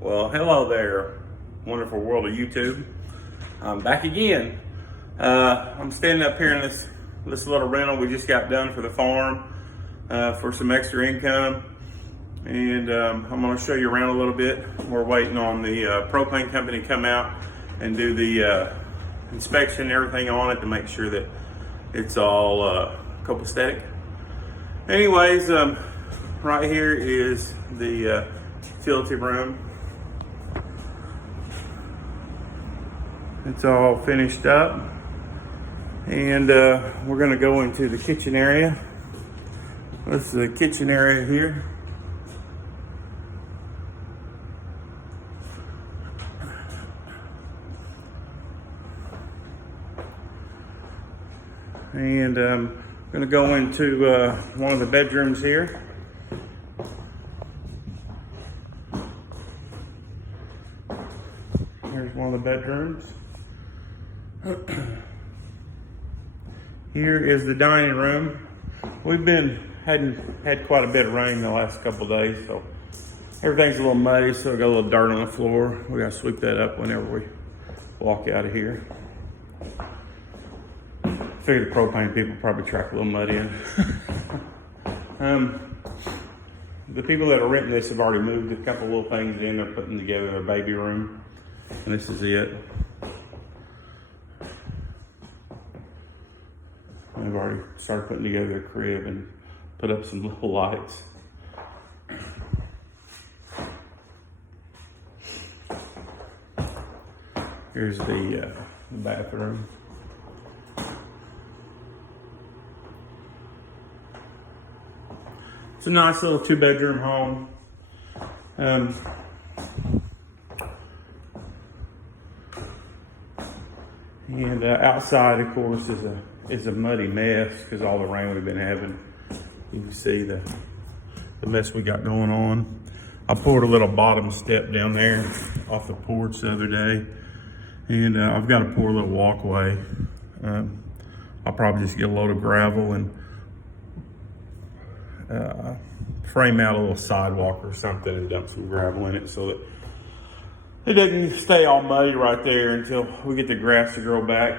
Well, hello there, wonderful world of YouTube. I'm back again. I'm standing up here in this little rental we just got done for the farm for some extra income, and I'm going to show you around a little bit. We're waiting on the propane company to come out and do the inspection and everything on it to make sure that it's all copacetic. Anyways, right here is the utility room. It's all finished up, and we're going to go into the kitchen area. This is the kitchen area here. And I'm going to go into one of the bedrooms here. Here's one of the bedrooms. Here is the dining room. We've had quite a bit of rain the last couple of days, so everything's a little muddy, so we got a little dirt on the floor. We got to sweep that up whenever we walk out of here. Figure the propane people probably track a little mud in. The people that are renting this have already moved a couple little things in. They're putting together their baby room, and this is it. They've already started putting together their crib and put up some little lights. Here's the bathroom. It's a nice little 2-bedroom home. And outside, of course, is a muddy mess because all the rain we've been having. You can see the mess we got going on. I poured a little bottom step down there off the porch the other day, and I've got to pour a little walkway. I'll probably just get a load of gravel and frame out a little sidewalk or something and dump some gravel in it so that it doesn't stay all muddy right there until we get the grass to grow back.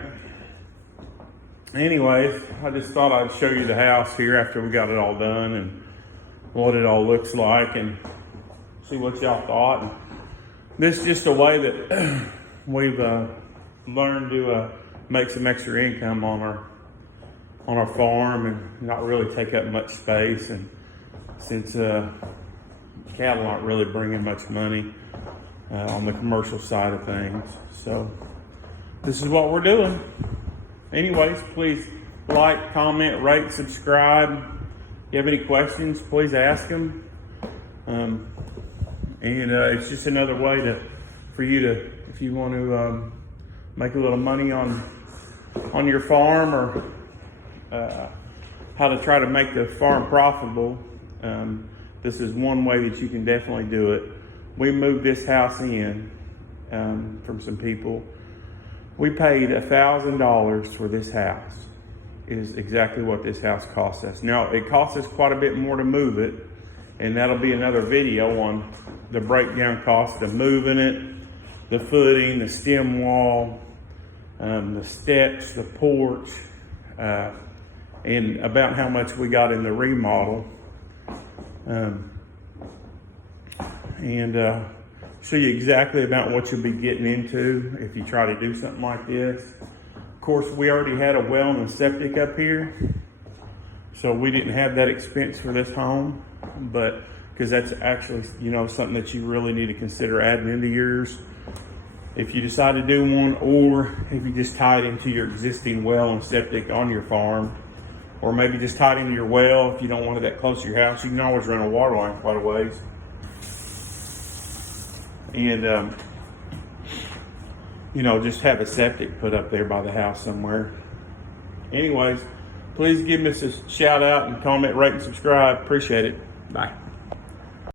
Anyways, I just thought I'd show you the house here after we got it all done and what it all looks like and see what y'all thought. And this is just a way that we've learned to make some extra income on our farm and not really take up much space. And since cattle aren't really bringing much money on the commercial side of things, so this is what we're doing. Anyways, please like, comment, rate, subscribe. If you have any questions, please ask them. It's just another way for you to, if you want to make a little money on your farm, or how to try to make the farm profitable. This is one way that you can definitely do it. We moved this house in from some people. We paid $1,000 for this house, is exactly what this house cost us. Now, it cost us quite a bit more to move it, and that'll be another video on the breakdown cost of moving it, the footing, the stem wall, the steps, the porch, and about how much we got in the remodel. Show you exactly about what you'll be getting into if you try to do something like this. Of course, we already had a well and a septic up here, so we didn't have that expense for this home, but because that's actually, something that you really need to consider adding into yours if you decide to do one, or if you just tie it into your existing well and septic on your farm, or maybe just tie it into your well if you don't want it that close to your house. You can always run a water line quite a ways. And, just have a septic put up there by the house somewhere. Anyways, please give us a shout out and comment, rate, and subscribe. Appreciate it. Bye.